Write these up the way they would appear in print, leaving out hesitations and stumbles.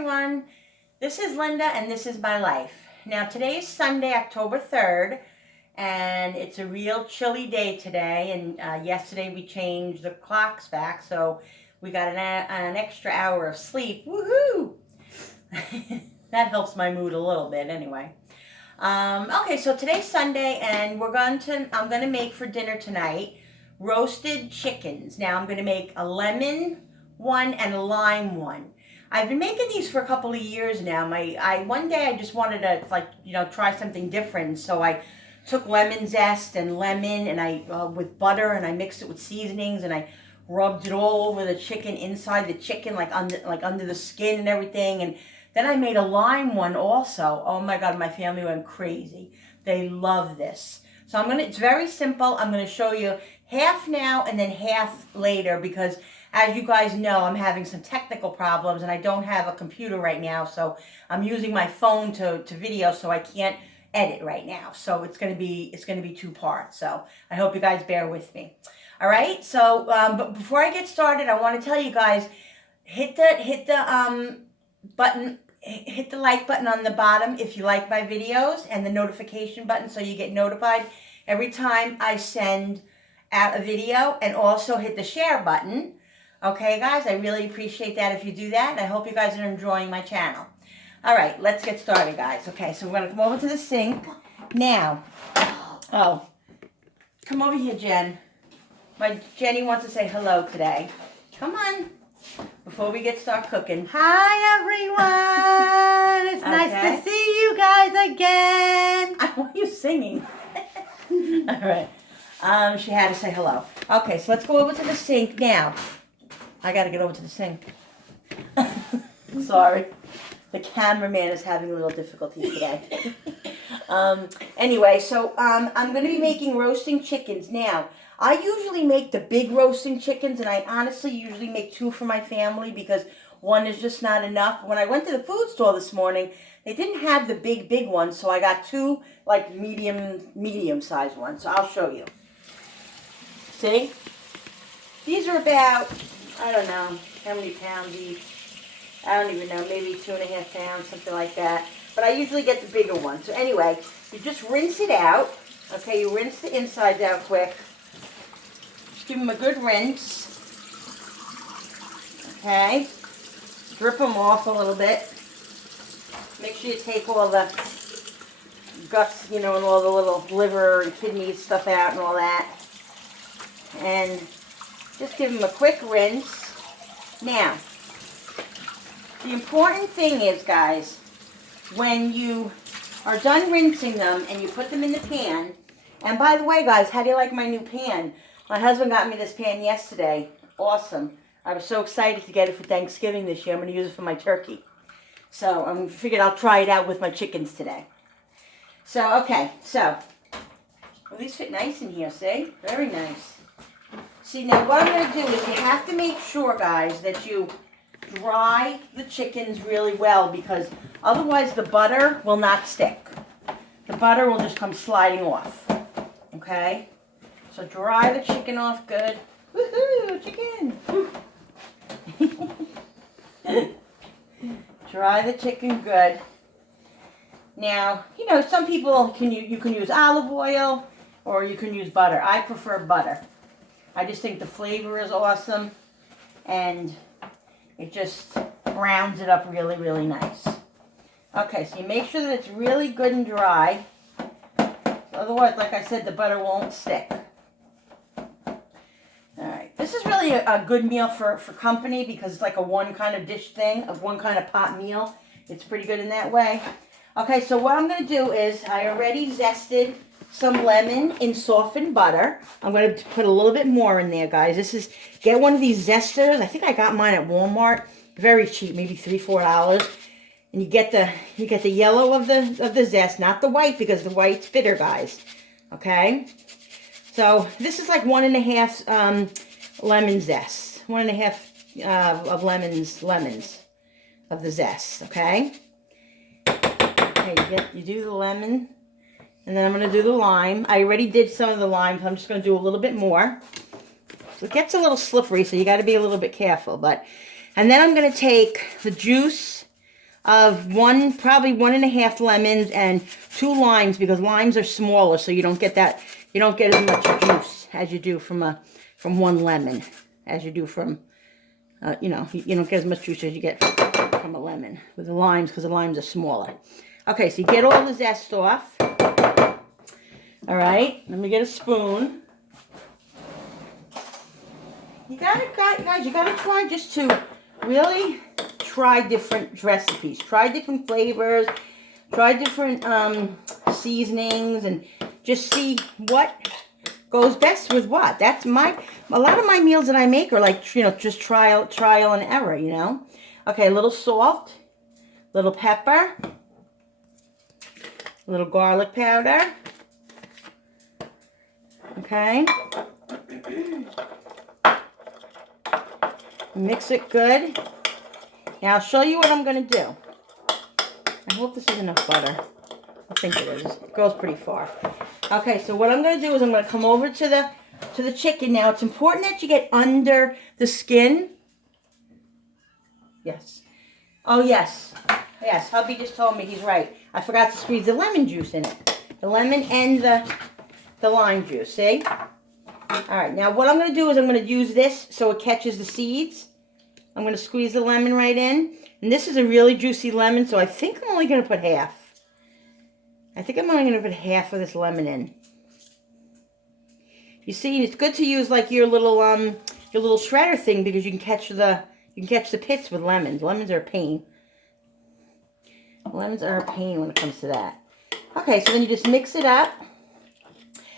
everyone. This is Linda and this is my life. Now today is Sunday, October 3rd, and it's a real chilly day today. And yesterday we changed the clocks back, so we got an extra hour of sleep. Woohoo! That helps my mood a little bit anyway. Okay, so today's Sunday, and I'm going to make for dinner tonight roasted chickens. Now I'm going to make a lemon one and a lime one. I've been making these for a couple of years now. One day I just wanted to try something different, so I took lemon zest and lemon and I with butter, and I mixed it with seasonings, and I rubbed it all over the chicken, inside the chicken, like under the skin and everything. And then I made a lime one also. Oh my God, my family went crazy. They love this. So it's very simple. I'm gonna show you half now and then half later, because as you guys know, I'm having some technical problems and I don't have a computer right now, so I'm using my phone to video, so I can't edit right now. So it's gonna be 2 parts. So I hope you guys bear with me. All right. So but before I get started, I want to tell you guys, hit the button. Hit the like button on the bottom if you like my videos, and the notification button so you get notified every time I send out a video, and also hit the share button. Okay, guys, I really appreciate that if you do that, and I hope you guys are enjoying my channel. All right, let's get started, guys. Okay, so we're going to come over to the sink now. Oh, come over here, Jen. My Jenny wants to say hello today. Come on, before we start cooking. Hi, everyone. It's nice to see you guys again. I want you singing. All right. She had to say hello. Okay, so let's go over to the sink now. I got to get over to the sink. Sorry. The cameraman is having a little difficulty today. Anyway, so I'm going to be making roasting chickens. Now, I usually make the big roasting chickens, and I honestly usually make 2 for my family because 1 is just not enough. When I went to the food store this morning, they didn't have the big ones, so I got 2 like medium-sized ones. So I'll show you. See? These are about, I don't know how many pounds each. I don't even know, maybe 2.5 pounds, something like that. But I usually get the bigger one. So anyway, you just rinse it out. Okay, you rinse the insides out quick. Just give them a good rinse. Okay. Drip them off a little bit. Make sure you take all the guts, and all the little liver and kidney stuff out and all that. And just give them a quick rinse. Now, the important thing is, guys, when you are done rinsing them and you put them in the pan, and by the way, guys, how do you like my new pan? My husband got me this pan yesterday. Awesome. I was so excited to get it for Thanksgiving this year. I'm going to use it for my turkey. So I figured I'll try it out with my chickens today. So, okay, so these fit nice in here, see? Very nice. See, now what I'm going to do is you have to make sure, guys, that you dry the chickens really well, because otherwise the butter will not stick. The butter will just come sliding off. Okay? So dry the chicken off good. Woohoo, chicken! Dry the chicken good. Now, some people you can use olive oil or you can use butter. I prefer butter. I just think the flavor is awesome, and it just browns it up really, really nice. Okay, so you make sure that it's really good and dry. Otherwise, like I said, the butter won't stick. Alright, this is really a good meal for company, because it's like a one kind of dish thing, of one kind of pot meal. It's pretty good in that way. Okay, so what I'm going to do is, I already zested some lemon in softened butter. I'm going to put a little bit more in there, guys. Get one of these zesters. I think I got mine at Walmart. Very cheap, maybe $3-4. And you get the yellow of the zest, not the white, because the white's bitter, guys. Okay? So this is like 1.5 lemon zest. 1.5 of lemons of the zest, okay? Okay, you do the lemon, and then I'm going to do the lime. I already did some of the lime, so I'm just going to do a little bit more. So it gets a little slippery, so you got to be a little bit careful. And then I'm going to take the juice of probably 1.5 lemons and 2 limes, because limes are smaller, so you don't get that, you don't get as much juice as you do from one lemon, as you do from, you don't get as much juice as you get from a lemon with the limes, because the limes are smaller. Okay, so you get all the zest off. All right, let me get a spoon. You gotta, guys, you gotta try just to really try different recipes, try different flavors, try different seasonings, and just see what goes best with what. That's a lot of my meals that I make are like, just trial and error, Okay, a little salt, a little pepper, a little garlic powder. Okay. Mix it good. Now I'll show you what I'm going to do. I hope this is enough butter. I think it is. It goes pretty far. Okay, so what I'm going to do is I'm going to come over to the chicken. Now it's important that you get under the skin. Yes. Oh, yes. Yes, hubby just told me he's right. I forgot to squeeze the lemon juice in it. The lemon and the lime juice, see? All right, now what I'm going to do is I'm going to use this so it catches the seeds. I'm going to squeeze the lemon right in. And this is a really juicy lemon, so I think I'm only going to put half. I think I'm only going to put half of this lemon in. You see, it's good to use like your little shredder thing, because you can catch the pits with lemons. Lemons are a pain. Lemons are a pain when it comes to that. Okay, so then you just mix it up.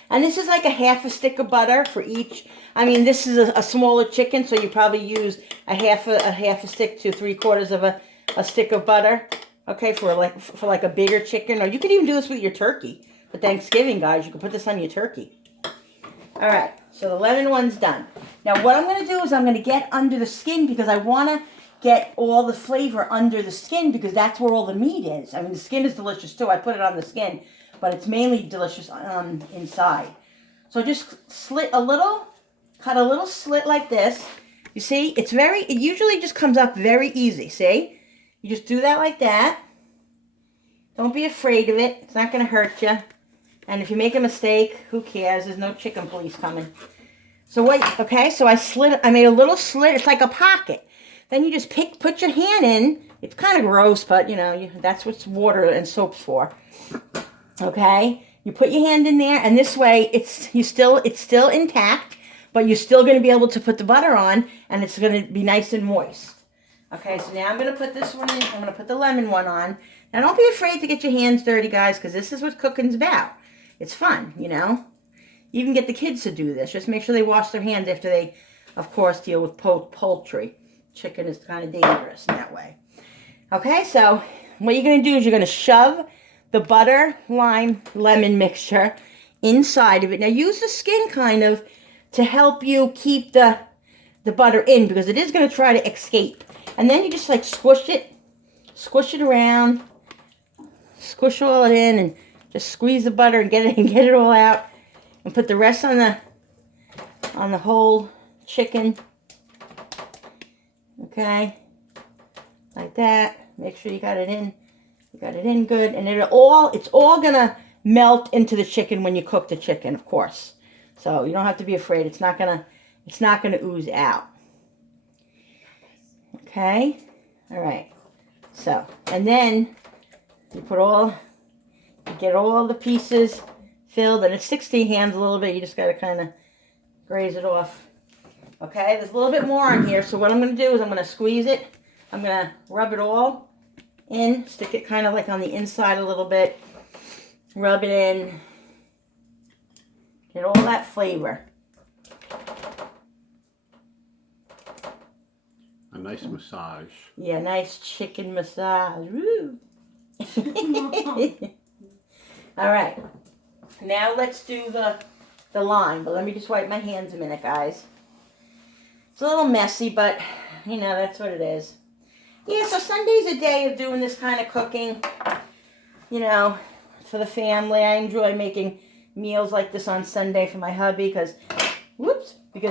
And this is like a half a stick of butter for each. I mean, this is a smaller chicken, so you probably use a half a stick to 3/4 of a stick of butter. Okay, for like a bigger chicken, or you could even do this with your turkey. For Thanksgiving, guys, you can put this on your turkey. All right, so the lemon one's done. Now what I'm going to do is I'm going to get under the skin, because I want to get all the flavor under the skin, because that's where all the meat is. I mean, the skin is delicious too. I put it on the skin, but it's mainly delicious inside. So just cut a little slit like this. You see, it usually just comes up very easy, see? You just do that like that. Don't be afraid of it. It's not going to hurt you. And if you make a mistake, who cares? There's no chicken police coming. So I made a little slit. It's like a pocket. Then you just put your hand in. It's kind of gross, but that's what water and soap's for. Okay? You put your hand in there, and this way it's still intact, but you're still going to be able to put the butter on, and it's going to be nice and moist. Okay, so now I'm going to put this one in. I'm going to put the lemon one on. Now, don't be afraid to get your hands dirty, guys, because this is what cooking's about. It's fun, You can get the kids to do this. Just make sure they wash their hands after they, of course, deal with poultry. Chicken is kind of dangerous in that way. Okay, so what you're going to do is you're going to shove the butter, lime, lemon mixture inside of it. Now, use the skin kind of to help you keep the butter in, because it is going to try to escape. And then you just like squish it around, squish all it in, and just squeeze the butter and get it all out, and put the rest on the whole chicken. Okay, like that. Make sure you got it in. You got it in good, and it's all gonna melt into the chicken when you cook the chicken, of course. So you don't have to be afraid. It's not gonna ooze out. Okay, all right. So, and then you get all the pieces filled, and it sticks to your hands a little bit. You just gotta kind of graze it off. Okay, there's a little bit more on here. So what I'm gonna do is I'm gonna squeeze it. I'm gonna rub it all in, stick it kind of like on the inside a little bit, rub it in, get all that flavor. A nice massage. Yeah, nice chicken massage. Woo. All right, now let's do the lime, but let me just wipe my hands a minute, guys. It's a little messy, but that's what it is. Yeah, so Sunday's a day of doing this kind of cooking, for the family. I enjoy making meals like this on Sunday for my hubby, because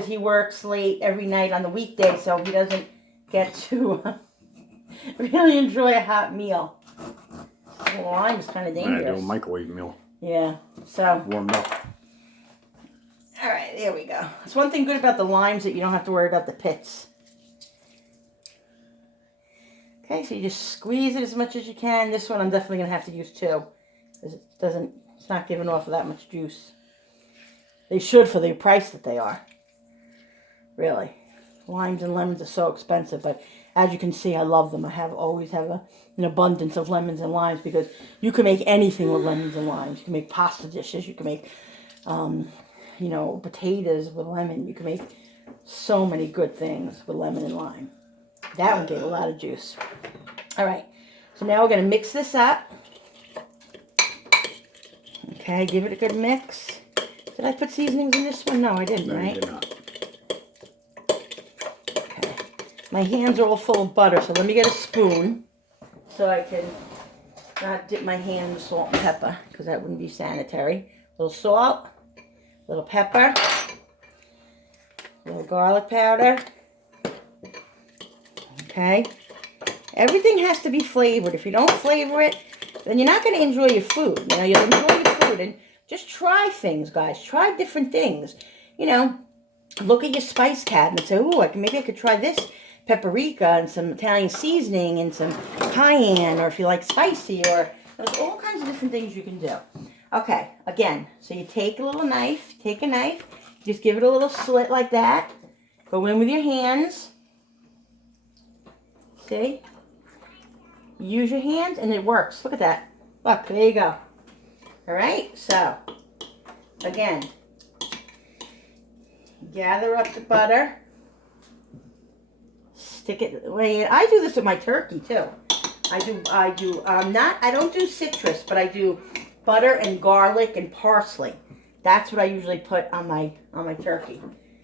he works late every night on the weekday, so he doesn't get to really enjoy a hot meal. The lime is kind of I dangerous. do a microwave meal. Yeah, so. Warmed up. All right, there we go. It's one thing good about the limes that you don't have to worry about the pits. Okay, so you just squeeze it as much as you can. This one I'm definitely going to have to use two, because it's not giving off that much juice. They should for the price that they are. Really. Limes and lemons are so expensive, but as you can see, I love them. Always have an abundance of lemons and limes, because you can make anything with lemons and limes. You can make pasta dishes. You can make, potatoes with lemon. You can make so many good things with lemon and lime. That one gave a lot of juice. All right, so now we're going to mix this up. Okay, give it a good mix. Did I put seasonings in this one? No, I didn't, No, right? you did not. Okay. My hands are all full of butter, so let me get a spoon so I can not dip my hand in salt and pepper, because that wouldn't be sanitary. A little salt, a little pepper, a little garlic powder. Okay. Everything has to be flavored. If you don't flavor it, then you're not going to enjoy your food. You'll enjoy your food, and just try things, guys. Try different things. Look at your spice cabinet and say, "Ooh, maybe I could try this paprika and some Italian seasoning and some cayenne," or if you like spicy, or there's all kinds of different things you can do. Okay, again, so you take a knife, just give it a little slit like that. Go in with your hands. See? Use your hands and it works. Look at that. Look, there you go. All right, so again, gather up the butter, stick it away. I do this with my turkey too. I don't do citrus, but I do butter and garlic and parsley. That's what I usually put on my turkey.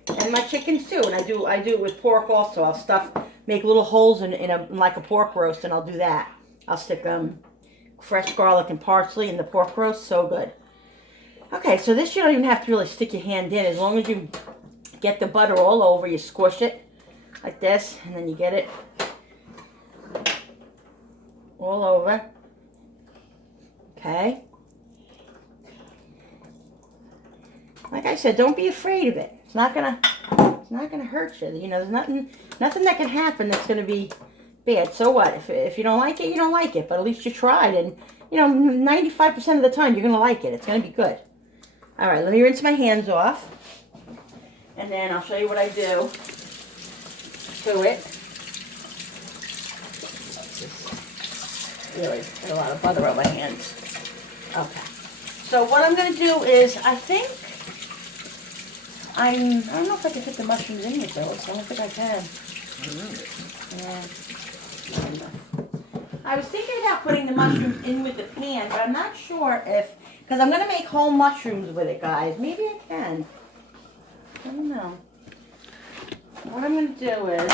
And my chickens too. And I do it with pork also. I'll make little holes in like a pork roast, and I'll do that. I'll stick fresh garlic and parsley in the pork roast. So good. Okay, so this you don't even have to really stick your hand in. As long as you get the butter all over, you squish it like this, and then you get it all over. Okay. Like I said, don't be afraid of it. It's not gonna hurt you. There's nothing that can happen that's gonna be bad. So what? If you don't like it, you don't like it. But at least you tried, and 95% of the time you're gonna like it. It's gonna be good. All right, let me rinse my hands off, and then I'll show you what I do to it. Really got a lot of butter on my hands. Okay. So what I'm gonna do is, I don't know if I can fit the mushrooms in with those. I don't think I can. Yeah. Not enough. I was thinking about putting the mushrooms in with the pan, but I'm not sure because I'm going to make whole mushrooms with it, guys. Maybe I can. I don't know. What I'm going to do is,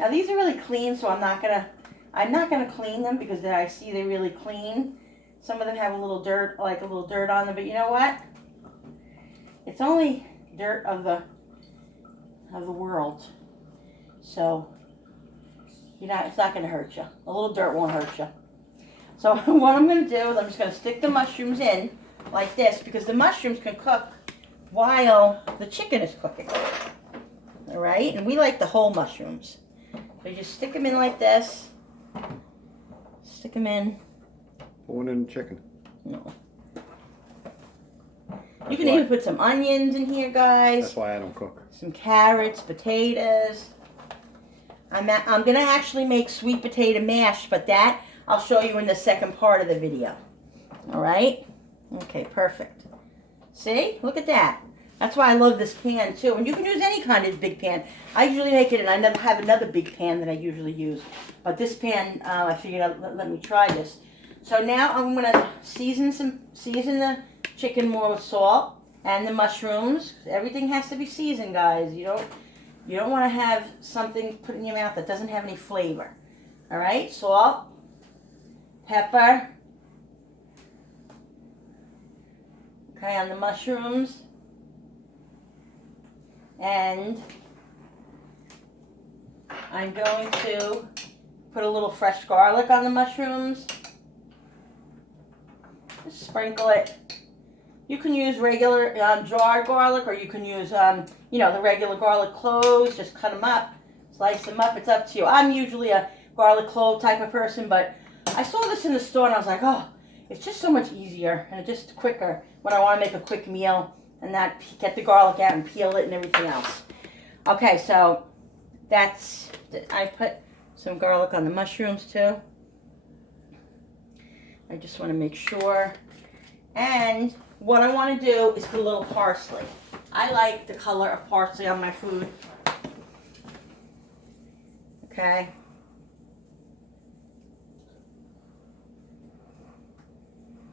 now these are really clean, so I'm not going to clean them, because I see they're really clean. Some of them have a little dirt on them, but you know what? It's only dirt of the world. So, it's not going to hurt you. A little dirt won't hurt you. So what I'm going to do is I'm just going to stick the mushrooms in like this, because the mushrooms can cook while the chicken is cooking. All right? And we like the whole mushrooms. So you just stick them in like this. Stick them in. One in the chicken. No. You can even put some onions in here, guys. That's why I don't cook. Some carrots, potatoes. I'm going to actually make sweet potato mash, but that I'll show you in the second part of the video. All right? Okay, perfect. See? Look at that. That's why I love this pan, too. And you can use any kind of big pan. I usually make it, and I never have another big pan that I usually use. But this pan, I figured let me try this. So now I'm going to season the chicken more with salt and the mushrooms. Everything has to be seasoned, guys. You don't want to have something put in your mouth that doesn't have any flavor. All right? Salt, pepper. Okay, on the mushrooms. And I'm going to put a little fresh garlic on the mushrooms. Just sprinkle it. You can use regular jarred garlic, or you can use, the regular garlic cloves. Just cut them up, slice them up. It's up to you. I'm usually a garlic clove type of person, but I saw this in the store and I was like, oh, it's just so much easier and just quicker when I want to make a quick meal and not get the garlic out and peel it and everything else. Okay, so I put some garlic on the mushrooms too. I just want to make sure. And what I want to do is put a little parsley. I like the color of parsley on my food. Okay.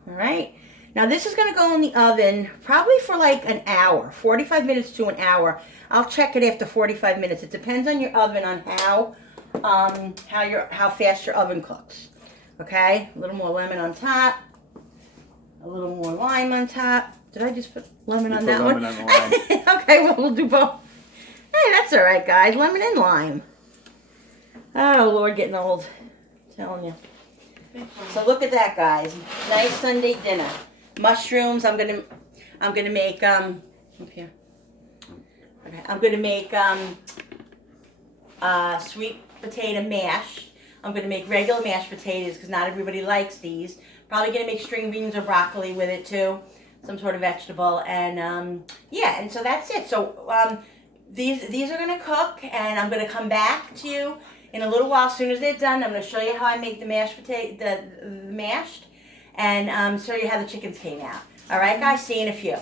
All right. Now this is going to go in the oven probably for like an hour, 45 minutes to an hour. I'll check it after 45 minutes. It depends on your oven on how fast your oven cooks. Okay? A little more lemon on top. A little more lime on top. Did I just put lemon on that one? On the lime. Okay, well, we'll do both. Hey, that's all right, guys. Lemon and lime. Oh, Lord, getting old. I'm telling you. So look at that, guys. Nice Sunday dinner. Mushrooms. I'm gonna make up here. Okay, I'm gonna make sweet potato mash. I'm gonna make regular mashed potatoes because not everybody likes these. Probably gonna make string beans or broccoli with it too, some sort of vegetable, and and so that's it. So these are gonna cook, and I'm gonna come back to you in a little while. As soon as they're done, I'm gonna show you how I make the mashed potato, the mashed, and show you how the chickens came out. All right, guys. See you in a few.